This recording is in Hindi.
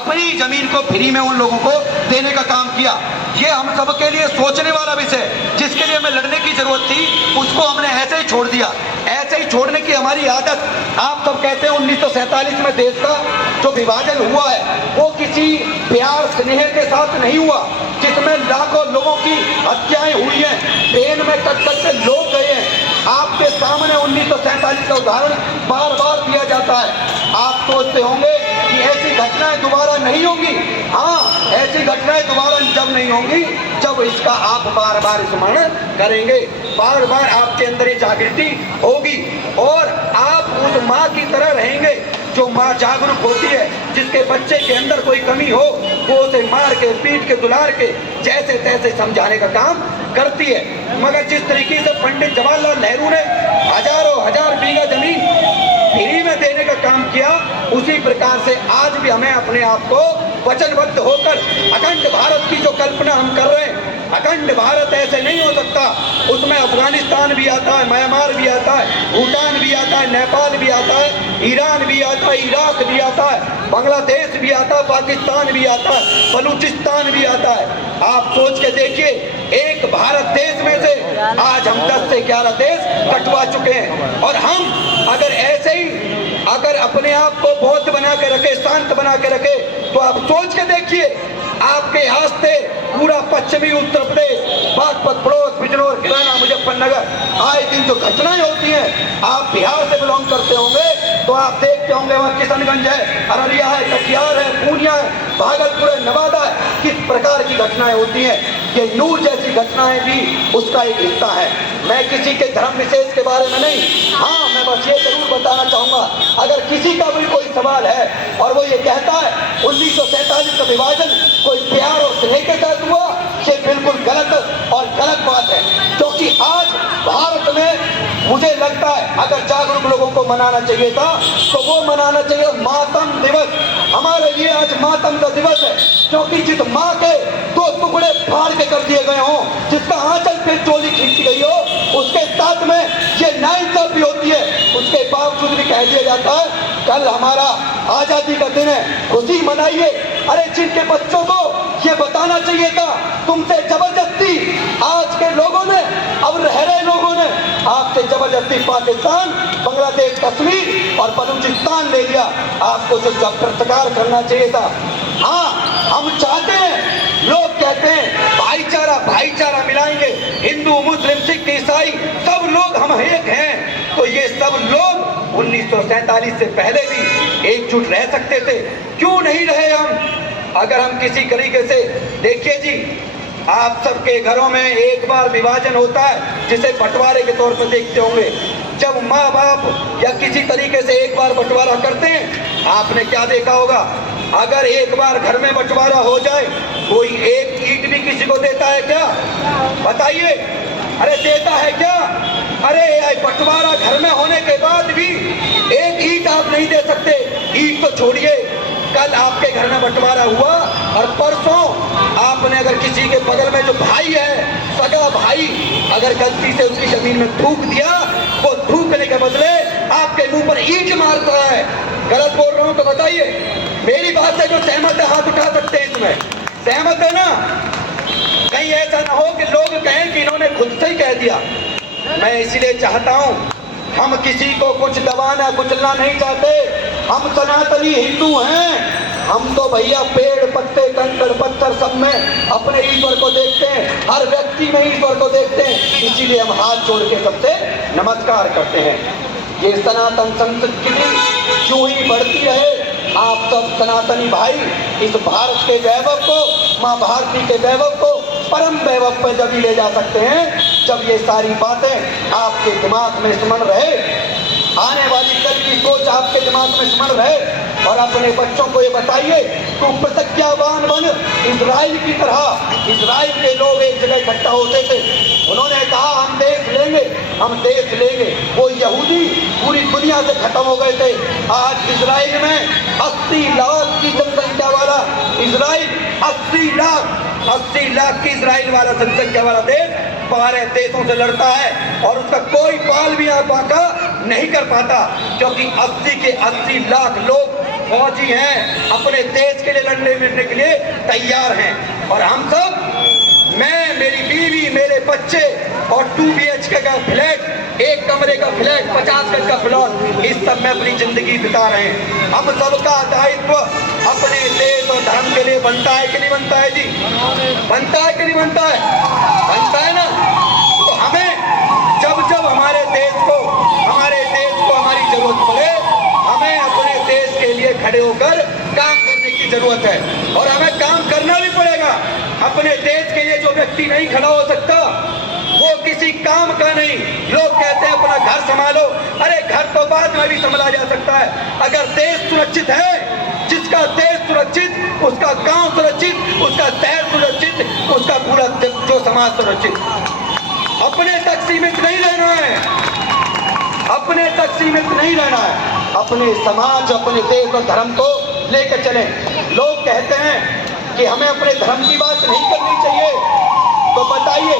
अपनी जमीन को फ्री में उन लोगों को देने का काम किया। ये हम सबके लिए सोचने वाला विषय, जिसके लिए हमें लड़ने की जरूरत थी, उसको हमने ऐसे ही छोड़ दिया। ऐसे ही छोड़ने की हमारी आदत। आप सब कहते हैं 1947 में देश का जो विभाजन हुआ है वो किसी प्यार स्नेह के साथ नहीं हुआ, जिसमें लाखों लोगों की हत्याएं हुई हैं, ट्रेन में कट कट के लोग गए हैं। आपके सामने 1947 का उदाहरण बार बार दिया जाता है। आप सोचते होंगे कि ऐसी घटनाएं दोबारा नहीं होंगी। हाँ, ऐसी घटनाएं दोबारा जब नहीं होंगी जब इसका आप बार बार स्मरण करेंगे, बार बार आपके अंदर ये जागृति होगी और आप उस माँ की तरह रहेंगे जो माँ जागरूक होती है, जिसके बच्चे के अंदर कोई कमी हो वो उसे मार के पीट के दुलार के जैसे तैसे समझाने का काम करती है। मगर जिस तरीके से पंडित जवाहरलाल नेहरू ने हजारों हजार बीघा जमीन फ्री में देने का काम किया, उसी प्रकार से आज भी हमें अपने आप को वचनबद्ध होकर अखंड भारत की जो कल्पना हम कर रहे हैं, अखंड भारत ऐसे नहीं हो सकता। उसमें अफगानिस्तान भी आता है, म्यांमार भी आता है, भूटान भी आता है, नेपाल भी आता है, ईरान भी आता है, इराक भी आता है, बांग्लादेश भी आता है, पाकिस्तान भी आता है, बलूचिस्तान भी आता है। आप सोच के देखिए, एक भारत देश में से आज हम 10 से 11 देश कटवा चुके हैं। और हम अगर ऐसे ही अगर अपने आप को बौद्ध बना के रखे, शांत बना के रखे, तो आप सोच के देखिए, आपके हस्ते पूरा पश्चिमी उत्तर प्रदेश, बागपत, पड़ोस, बिजनौर, किराना, मुजफ्फरनगर, आए दिन जो घटनाएं होती हैं, आप बिहार से बिलोंग करते होंगे तो आप देखते होंगे वहाँ किशनगंज है, अररिया है, कटिहार है, पूर्णिया है, भागलपुर है, नवादा है, किस प्रकार की घटनाएं होती हैं। ये नूर जैसी घटनाएं भी उसका एक हिस्सा है। मैं किसी के धर्म विशेष के बारे में नहीं, हाँ मैं बस ये जरूर बताना चाहूँगा, अगर किसी का भी कोई सवाल है और वो ये कहता है 1947 का विभाजन कोई प्यार और स्नेह के साथ हुआ, ये बिल्कुल गलत और गलत बात है। क्योंकि आज भारत में मुझे लगता है अगर जागरूक लोगों को मनाना चाहिए था तो वो मनाना चाहिए मातम दिवस। हमारे लिए आज मातम का दिवस है, क्योंकि जिस माँ के 2 टुकड़े फाड़ के कर दिए गए हों, जिसका आंचल पे चोली खींची गई हो, उसके साथ में ये नाइंसाफी होती है, उसके बावजूद भी कह दिया जाता है कल हमारा आजादी का दिन है, खुशी मनाइए। अरे जिनके बच्चों को ये बताना चाहिए था, तुमसे जबरदस्ती आज के लोगों ने, अब रह रहे लोगों ने आपसे जबरदस्ती पाकिस्तान, बांग्लादेश, कश्मीर और बलूचिस्तान ले लिया। आपको सिर्फ प्रतिकार करना चाहिए था। हाँ, हम चाहते हैं, लोग कहते हैं भाईचारा भाईचारा मिलाएंगे, हिंदू, मुस्लिम, सिख, ईसाई सब लोग हम एक हैं। तो ये सब लोग 1947 से पहले भी एकजुट रह सकते थे, क्यों नहीं रहे हम? अगर हम किसी तरीके से देखिए जी, आप सबके घरों में एक बार विभाजन होता है जिसे बंटवारे के तौर पर देखते होंगे। जब माँ बाप या किसी तरीके से एक बार बंटवारा करते हैं, आपने क्या देखा होगा, अगर एक बार घर में बंटवारा हो जाए, कोई एक ईंट भी किसी को देता है क्या? बताइए, अरे देता है क्या? अरे बंटवारा घर में होने के बाद भी एक ईंट आप नहीं दे सकते। ईंट तो छोड़िए, कल आपके घर में बंटवारा हुआ और परसों आपने अगर किसी के बगल में जो भाई है, सगा भाई, अगर गलती से उसकी जमीन में थूक दिया, वो थूकने के बदले आपके मुंह पर ईंट मारता है। गलत बोल रहा हूं तो बताइए। मेरी बात से जो सहमत है हाथ उठा सकते हैं, इसमें सहमत है ना? कहीं ऐसा ना हो कि लोग कहें कि इन्होंने खुद से ही कह दिया। मैं इसलिए चाहता हूं, हम किसी को कुछ दबाना कुचलना नहीं चाहते। हम सनातनी हिंदू हैं। हम तो भैया पेड़ पत्ते कंकड़ पत्थर सब में अपने ईश्वर को देखते हैं, हर व्यक्ति में ईश्वर को देखते हैं। इसीलिए हम हाथ जोड़ के सबसे नमस्कार करते हैं। ये सनातन संस्कृति यूं ही बढ़ती रहे। आप सब सनातनी भाई इस भारत के वैभव को, माँ भारती के वैभव को परम वैभव पर जब ही ले जा सकते हैं जब ये सारी बातें आपके दिमाग में स्मरण रहे, आने वाली कल की सोच आपके दिमाग में स्मरण रहे। और अपने बच्चों को ये बताइए, तू प्रतिज्ञावान बन इजराइल की तरह। इजराइल के लोग एक जगह इकट्ठा होते थे, उन्होंने कहा हम देश लेंगे, हम देश लेंगे। वो यहूदी पूरी दुनिया से खत्म हो गए थे। आज इजराइल में 80 लाख की जनसंख्या वाला इजराइल, 80 लाख की इजराइल वाला जनसंख्या वाला देश 12 देशों से लड़ता है और उसका कोई पाल भी यहाँ बाका नहीं कर पाता, क्योंकि 80 के 80 लाख लोग फौजी हैं, अपने देश के लिए लड़ने मिलने के लिए तैयार हैं। और हम सब, मैं, मेरी बीवी, मेरे बच्चे और 2 BHK का फ्लैट, 1 कमरे का फ्लैट, 50 गज का प्लॉट, इस सब में अपनी जिंदगी बिता रहे हैं। हम सबका दायित्व अपने देश और धर्म के लिए बनता है कि नहीं बनता है जी? बनता है कि नहीं बनता है? बनता है ना। तो हमें जब जब हमारे देश को हमारी जरूरत पड़े, हमें अपने देश के लिए खड़े होकर काम करने की जरूरत है। और हमें काम करना भी पड़ेगा। अपने देश के लिए जो व्यक्ति नहीं खड़ा हो सकता वो किसी काम का नहीं। लोग कहते हैं अपना घर संभालो, अरे घर तो बाद में भी संभाला जा सकता है। अगर देश सुरक्षित है, जिसका देश सुरक्षित, उसका गांव सुरक्षित, उसका शहर सुरक्षित, उसका पूरा जो समाज सुरक्षित। अपने तक सीमित नहीं रहना है, अपने तक सीमित नहीं रहना है। अपने समाज, अपने देश और धर्म को लेकर चलें। लोग कहते हैं कि हमें अपने धर्म की बात नहीं करनी चाहिए, तो बताइए